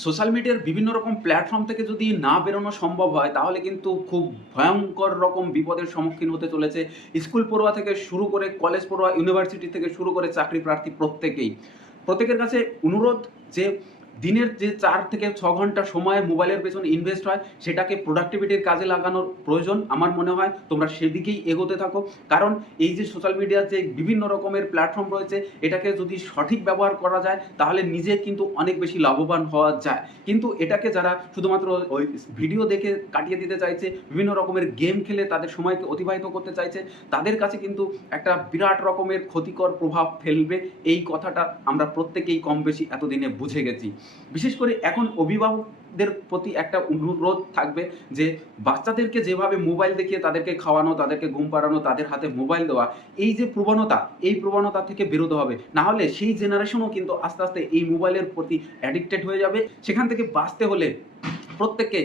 Social মিডিয়ার বিভিন্ন রকম প্ল্যাটফর্ম থেকে যদি না বেরোনো সম্ভব হয় তাহলে কিন্তু খুব ভয়ঙ্কর রকম বিপদের সম্মুখীন হতে চলেছে স্কুল পড়ুয়া থেকে শুরু করে কলেজ পড়ুয়া, ইউনিভার্সিটি থেকে শুরু করে চাকরি প্রার্থী প্রত্যেকের কাছে অনুরোধ যে দিনের যে 4 থেকে 6 ঘন্টা সময় মোবাইলের পেছনে ইনভেস্ট হয় সেটাকে প্রোডাক্টিভিটির কাজে লাগানোর প্রয়োজন। আমার মনে হয় তোমরা সেদিকেই এগোতে থাকো, কারণ এই যে সোশ্যাল মিডিয়ার যে বিভিন্ন রকমের প্ল্যাটফর্ম রয়েছে এটাকে যদি সঠিক ব্যবহার করা যায় তাহলে নিজে কিন্তু অনেক বেশি লাভবান হওয়া যায়। কিন্তু এটাকে যারা শুধুমাত্র ওই ভিডিও দেখে কাটিয়ে দিতে চাইছে, বিভিন্ন রকমের গেম খেলে তাদের সময়কে অতিবাহিত করতে চাইছে, তাদের কাছে কিন্তু একটা বিরাট রকমের ক্ষতিকর প্রভাব ফেলবে। এই কথাটা আমরা প্রত্যেকেই কম বেশি এতদিনে বুঝে গেছি। বিশেষ করে এখন অভিভাবকদের প্রতি একটা অনুরোধ থাকবে যে বাচ্চাদেরকে যেভাবে মোবাইল দেখিয়ে তাদেরকে খাওয়ানো, তাদেরকে ঘুম পাড়ানো, তাদের হাতে মোবাইল দেওয়া, এই যে প্রবণতা, এই প্রবণতা থেকে বেরোতে হবে। না হলে সেই জেনারেশনও কিন্তু আস্তে আস্তে এই মোবাইলের প্রতি অ্যাডিক্টেড হয়ে যাবে। সেখান থেকে বাঁচতে হলে প্রত্যেককে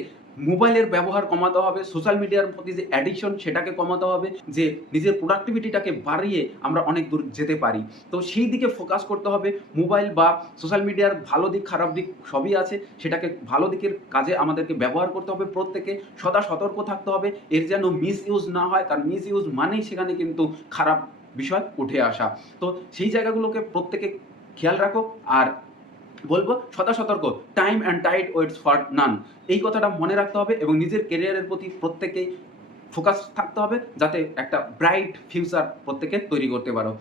মোবাইলের ব্যবহার কমাতে হবে, সোশ্যাল মিডিয়ার প্রতি যে অ্যাডিকশন সেটাকে কমাতে হবে, যে নিজের প্রোডাক্টিভিটিটাকে বাড়িয়ে আমরা অনেক দূর যেতে পারি। তো সেই দিকে ফোকাস করতে হবে। মোবাইল বা সোশ্যাল মিডিয়ার ভালো দিক খারাপ দিক সবই আছে, সেটাকে ভালো দিকের কাজে আমাদেরকে ব্যবহার করতে হবে। প্রত্যেকে সদা সতর্ক থাকতে হবে এর যেন মিস ইউজ না হয়, কারণ মিস ইউজ মানেই সেখানে কিন্তু খারাপ বিষয় উঠে আসা। তো সেই জায়গাগুলোকে প্রত্যেকে খেয়াল রাখো। আর বলবো সদা সতর্ক, time and tide waits for none, এই কথাটা মনে রাখতে হবে এবং নিজের কেরিয়ারের প্রতি প্রত্যেকেই ফোকাস থাকতে হবে যাতে একটা ব্রাইট ফিউচার প্রত্যেকে তৈরি করতে পারো।